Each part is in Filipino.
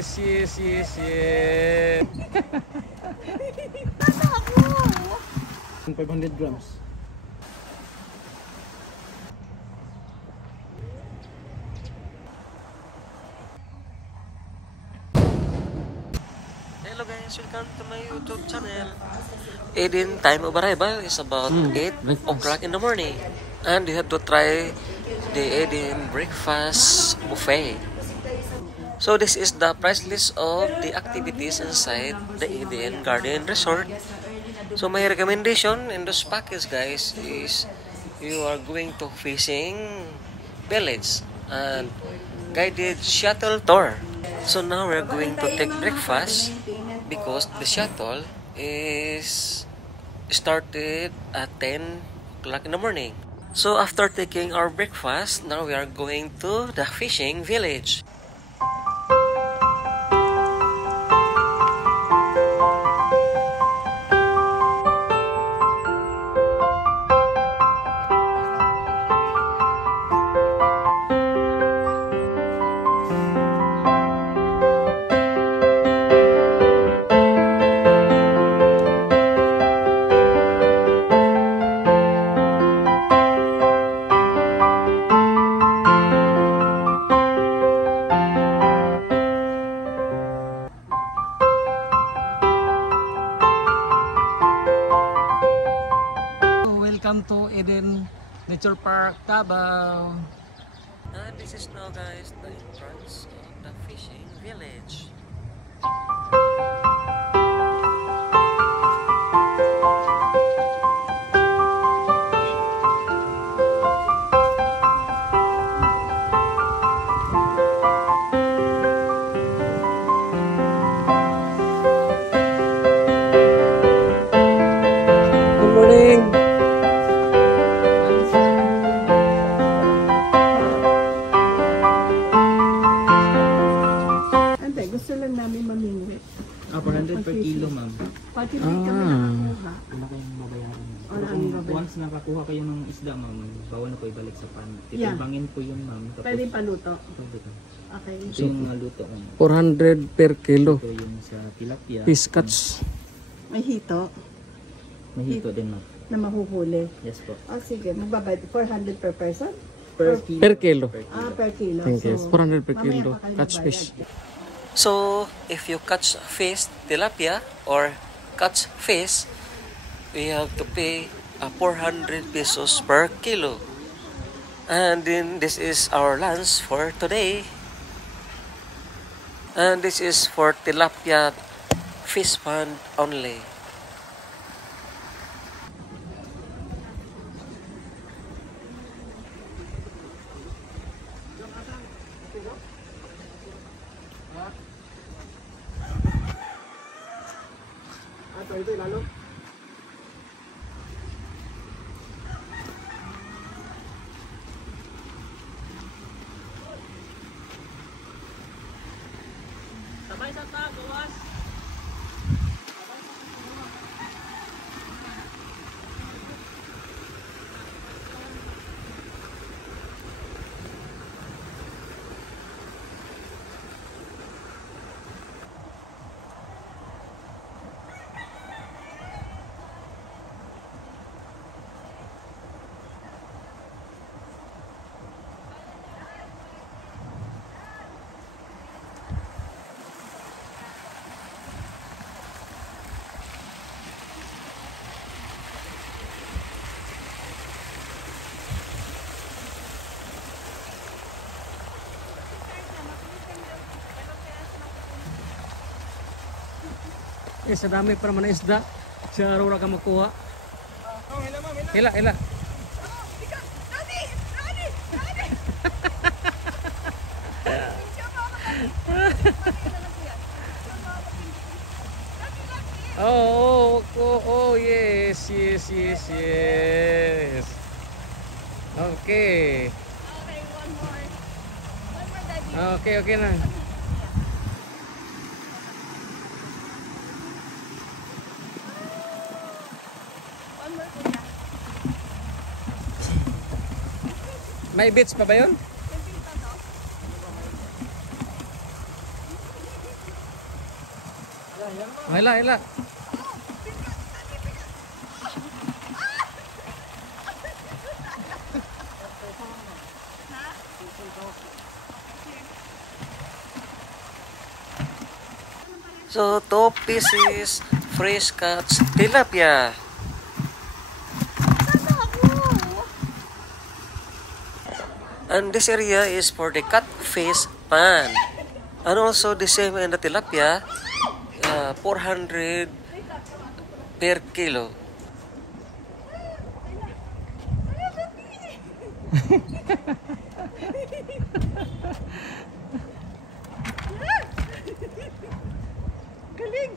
Yes, yes, yes. Tama ako! 500 grams. Hello guys, welcome to my YouTube channel. Aiden time of arrival is about 8 o'clock in the morning. And we have to try the Aiden breakfast buffet. So this is the price list of the activities inside the Eden Garden Resort. So my recommendation in this package guys is you are going to fishing village and guided shuttle tour. So now we're going to take breakfast because the shuttle is started at 10 o'clock in the morning. So after taking our breakfast, now we are going to the fishing village. Welcome to Eden Nature Park, Davao. And this is now guys the entrance of the fishing village. Good morning. Ante, gusto lang namin mamingwi. 400 per kilo, ma'am. Pati kami nakakuha. Wala kayong babayaran. Wala Pero kami kung babayaran. once nakakuha kayo ng isda, ma'am, bawal na po ibalik sa pan. Yeah. Titimbangin po yun, ma'am. Tapos, Pwede paluto. pwede ka. Okay. Ito yung mga luto, ma'am. 400 per kilo. Ito yung sa tilapia. Fish cuts. May hito May hito din, ma'am. na mahuhuli. Yes po. Oh, sige. Magbabayad 400 per person? Per kilo. Per kilo. Ah, per kilo. Thank you. 400 per mamaya kilo. pa kayo Catch magbayad. fish. So if you catch fish, tilapia or catch fish, we have to pay 400 pesos per kilo. And then this is our lunch for today. And this is for tilapia fish pond only. Ito lalo. Sabay sa bawas. Sa dami para man isda. Sa araw ka makuha. Hila, hila. Oh, yes, yes, yes, yes. Okay. Okay, one more. One more, Daddy. Okay, okay na. One more, kuya. May bits pa ba yun? Yung pita, no? Hila, hila. So, 2 pieces fresh cuts tilapia. And this area is for the cut fish pan. And also the same in the tilapia, 400 per kilo. Galing!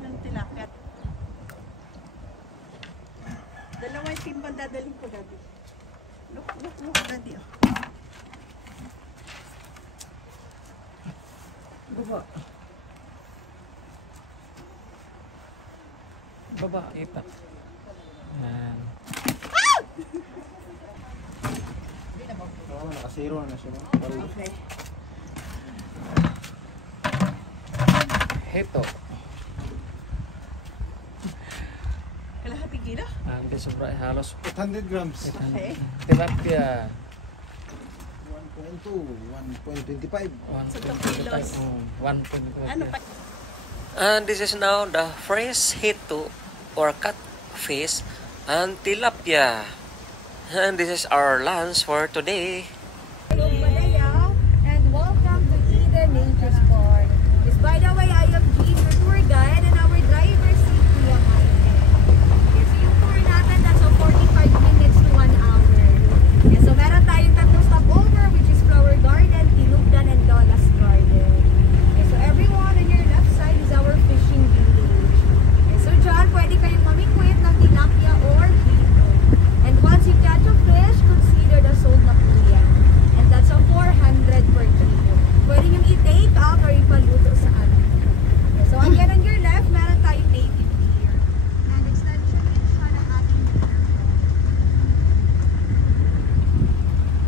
Ng tilapia. Dalawa yung timbang dadaling ko, Daddy. Look, Daddy. Oh. Baba. Baba, ita. Yan. Oo, nakasiro na siya. Okay. Ito. Kalahati kilo? Ang sobra halos 800 grams. Okay. tilapia. 1.2, 1.25. 1.25. 1.25. Ano pa? And this is now the fresh hito or cut fish and tilapia. And this is our lunch for today. Hello, Davao, and welcome to Eden Nature Sport. Yes, by the way, I am Jean, your tour guide, and our driver si Kuya Mike. Yes, so yung tour natin, that's 45 minutes to 1 hour. Yes, so meron tayong tatlong stopover, which is Flower Garden, Tinugdan, and Dolas Garden. Yes, so everyone on your left side is our fishing village. Yes, so dyan, pwede kayong mamingwit ng tilapia or hito. And once you catch a fish, consider the sold na po yan. And that's a 400 per kilo. Pwede nyo i-take out or ipaluto sa atin. Okay, so again, on your left, meron tayong native deer. And extension din siya ng ating deer.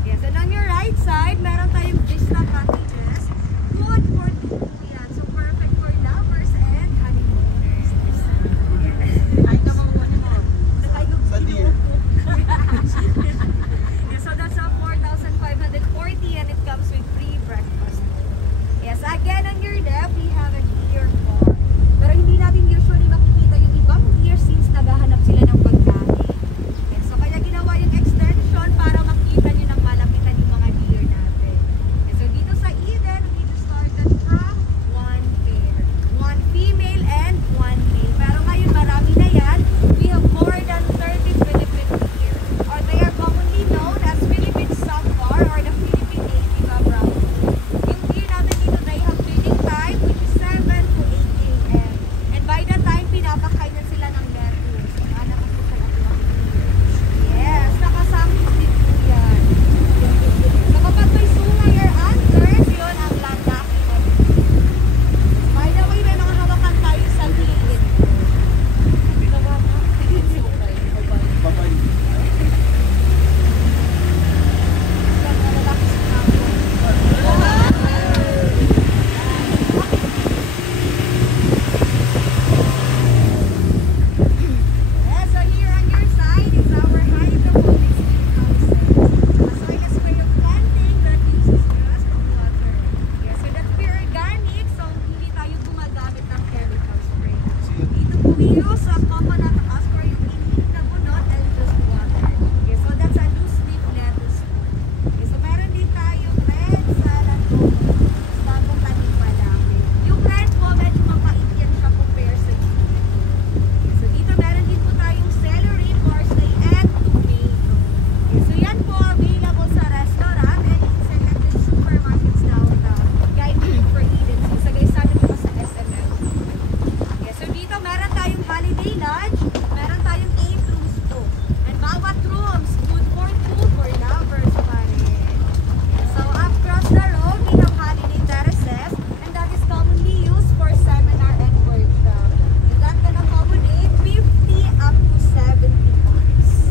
Yes, and on your right side, meron tayong vista packages. Good for two yan. So perfect for lovers and honeymooners. Yes. Ay, nakakuha mo. Sa deer. Yeah, so that's a 4,540 and it comes with free breakfast. Yes, again on your left, we have a deer farm. Pero hindi natin usually makikita yung ibang deer since naghahanap sila ng pagkain. Yes, so kaya ginawa yung extension para makita nyo ng malapitan yung mga deer natin. Yes, so dito sa Eden, we need to start from one pair. One female and one male. Pero ngayon marami na yan. We have more than 30 Philippine deer. Or they are commonly known as Philippine Sambar or the Philippine native brown. Yung deer natin dito, they have feeding time which is 7 to 8 a.m. And by that time, pinapakainan sila ng lettuce. Anak ko sa deer. Yes, nakasangkot din po yan. So kapag may sungay or antlers, yun ang lalaki na deer. By the way, may mga hawakan tayo sa gilid. Babay. Yes, so here on your side is our hydroponics greenhouse. So it is way of planting that uses just water. Yes, so that's pure organic, so hindi tayo gumagamit ng chemical spray. Dito po we use coconut husk or yung init na bunot and just water. Okay, so that's a loose leaf lettuce. Okay, so meron din tayong red salad po. Bagong tanim pa lang. Yung red po, medyo mapait yan siya compare sa green. Okay, so dito meron din po tayong celery, parsley, and tomato. Okay, so yan po available sa restaurant and in selected supermarkets downtown. Guide me for Eden. So sagay sa atin po sa SML. Okay, so dito meron tayong holiday lunch, meron tayong 8 rooms po. And bawat rooms, good for two for lovers pa rin. Okay, so across the road, we have holiday terraces and that is commonly used for seminar and workshop. And that can accommodate 50 up to 70 cars.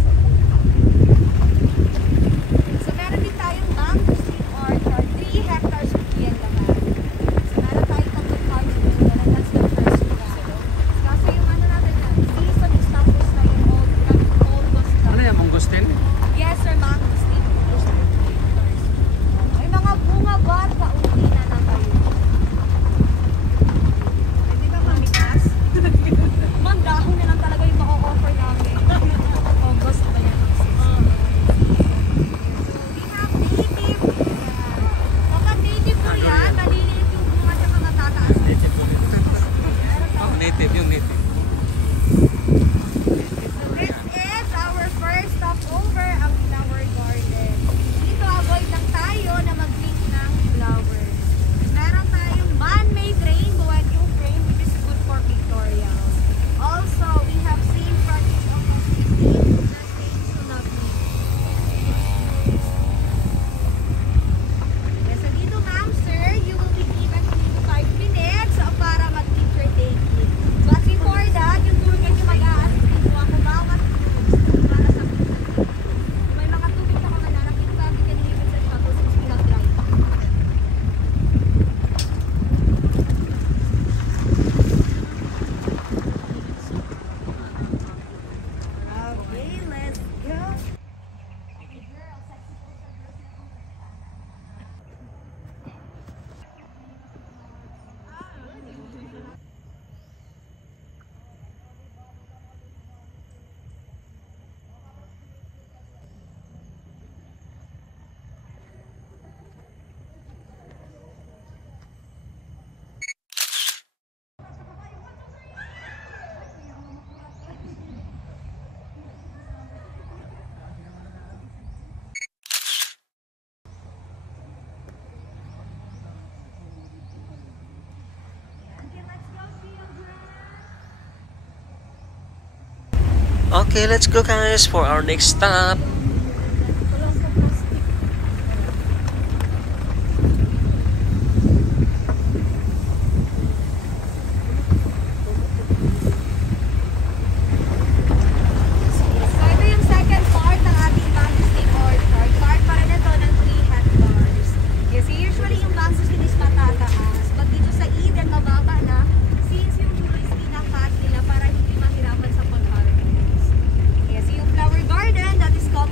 Okay, let's go guys for our next stop. So ito yung second part ng ating bamboo stick orchard. Part pa rin ito ng 3 hectares. Yes, usually yung bamboo stick is matataas. But dito sa Eden, mababa na. Since yung dulo is pinakat nila para hindi mahirapan sa pag-harvest. Yes, yung flower garden that is covered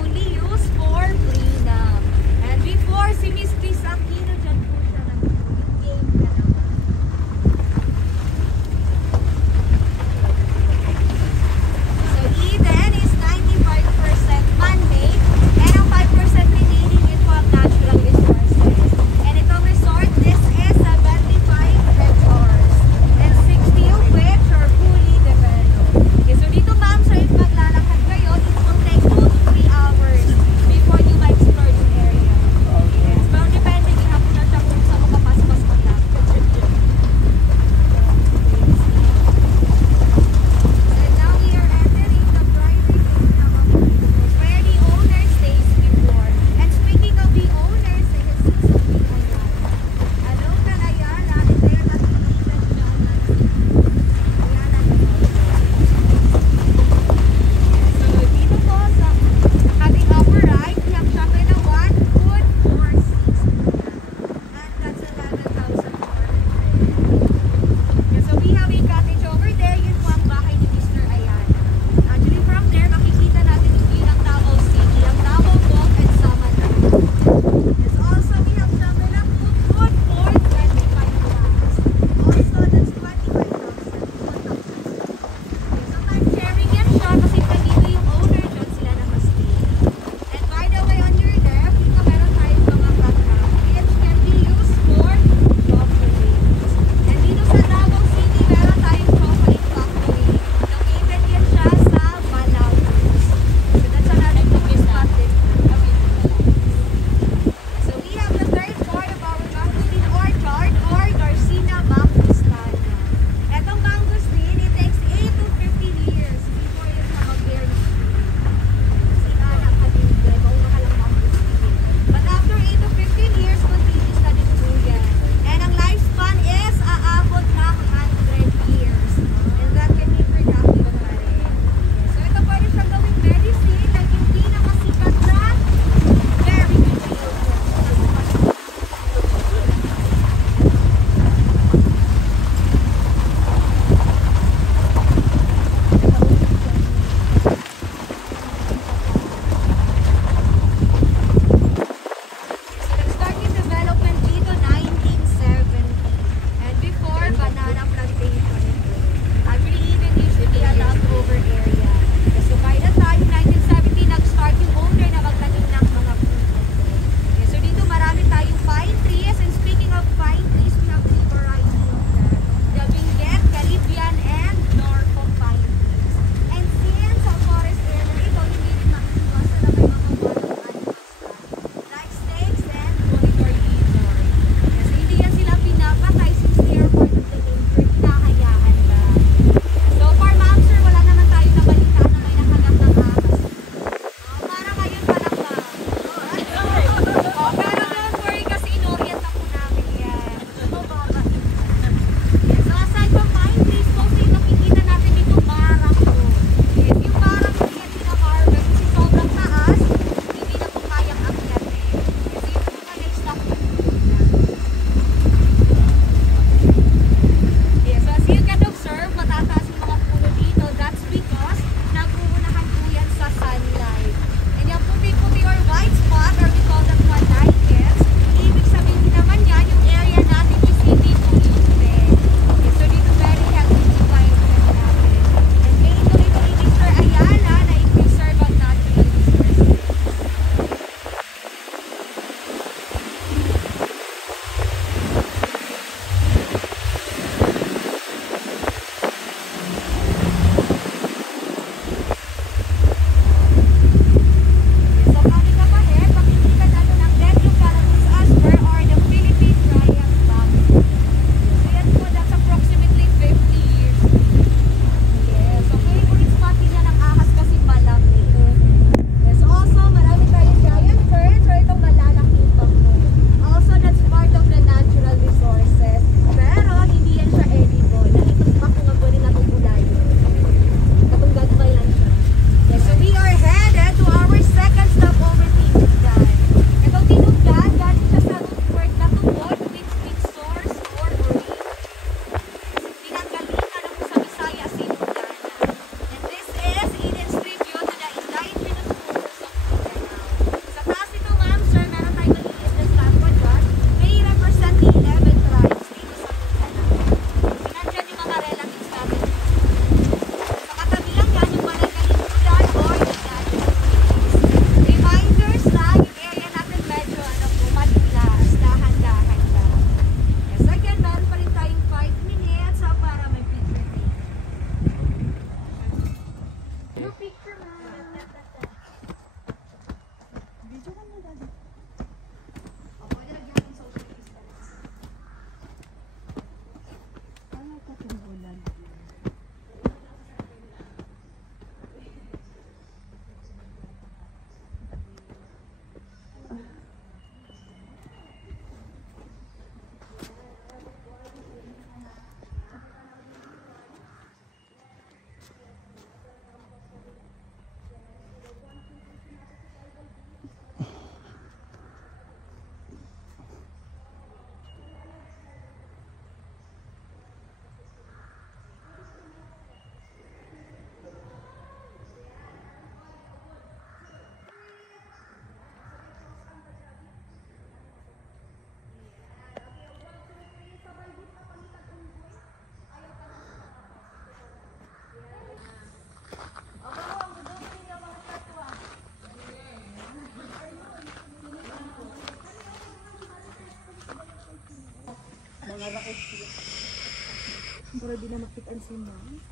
Pero di na makita si ma'am.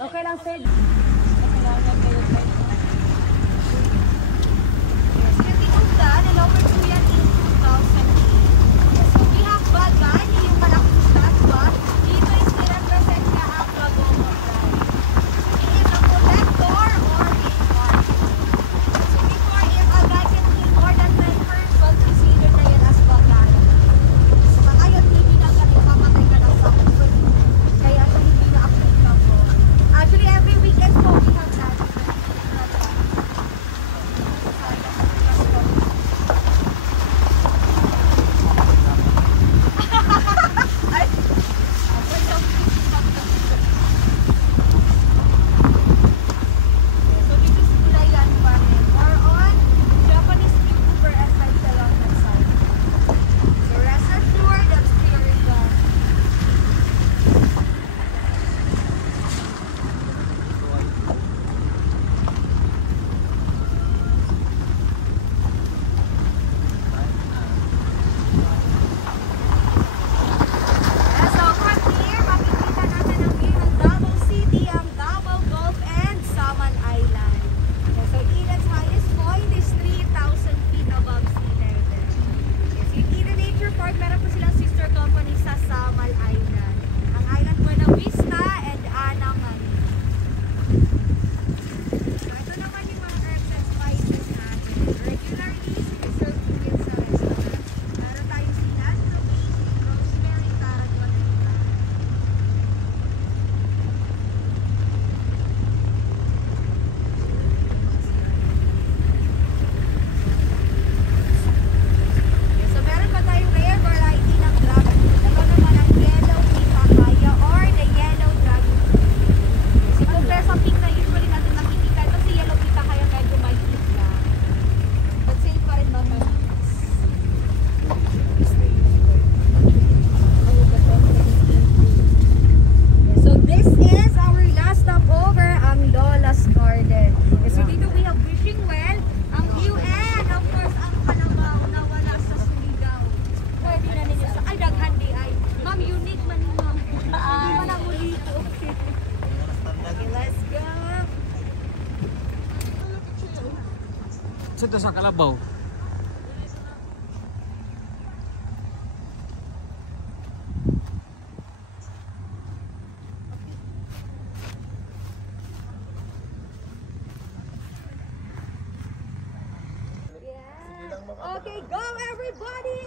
Okay lang, Fed. Yes, getting of that, and over to yan in 2008. So we have Bagani, yung malaking statwa. Dito is nirepresent niya ang Bagong Drive. He is a collector or a market. So before, if a guy can kill more than 10 persons, considered na yan as Bagani. So ngayon, hindi na ganun pamatay ka ng sakit. Kaya siya hindi na applicable. Actually, every weekend po, we have that. So this is Kulayan pa rin. More on Japanese YouTuber and lifestyle on that side. So rest assured, that's very good. So from here, makikita natin ang view ng Davao City, ang Davao Gulf and Saman Island. So Eden's highest point is 3,000 feet above sea level. Yes, yung Eden Nature Park, meron po silang sister company sa Samal Island. Ang island po na Vista and Anaman. So ito naman yung mga herbs and spices natin. Regularly, siniserve po yan sa restaurant. Meron tayong cilantro, basil, rosemary, tarragon, and thyme. So meron pa tayong rare variety ng dragon fruit. Ito naman ang yellow pitahaya or the yellow dragon fruit. So compare sa pink na usually natin nakikita, ito si yellow pitahaya medyo may heat na. But safe pa rin naman. So this is our last stopover, ang Lola's Garden. So dito we have wishing well, ang view and of course ang kalabaw na wala sa Surigao. Pwede na ninyo sa, ay daghan di ay. Ma'am, unique man ni ma'am. Wala mo dito. Okay, let's go. Sa ito sa Kalabaw. Yeah. Okay, go everybody!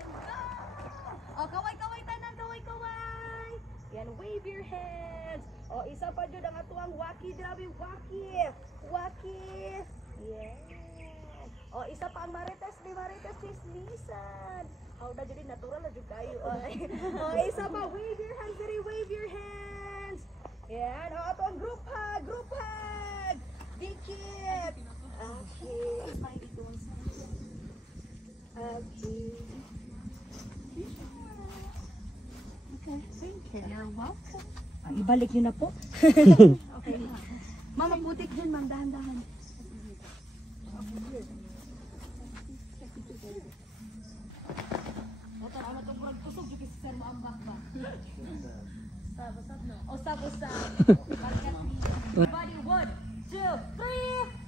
Yan, go! O, kaway-kaway tanan, kaway-kaway! Yan, wave your hands! O, isa pa dyan ang atuang waki, grabe, waki! Waki! Yan! O, isa pa ang marites, ni marites, chismisan! How na dyan, natural na dyan kayo. O, isa pa, wave your hands, dali, wave your hands! Yan, o, ito ang group hug, group hug! Dikit! Okay. Okay. Okay, thank you. You're welcome. Ibalik niyo na po. Okay. Mama, putik dyan, ma'am. Dahan-dahan. Ito, ano itong kurang kusog. Yung kasi sir mo ang bakba. Usap, no? Usap. Everybody, 1, 2, 3!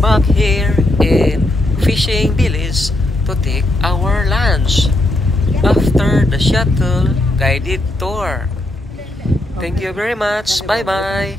back here in fishing village to take our lunch after the shuttle guided tour. Thank you very much. Bye bye.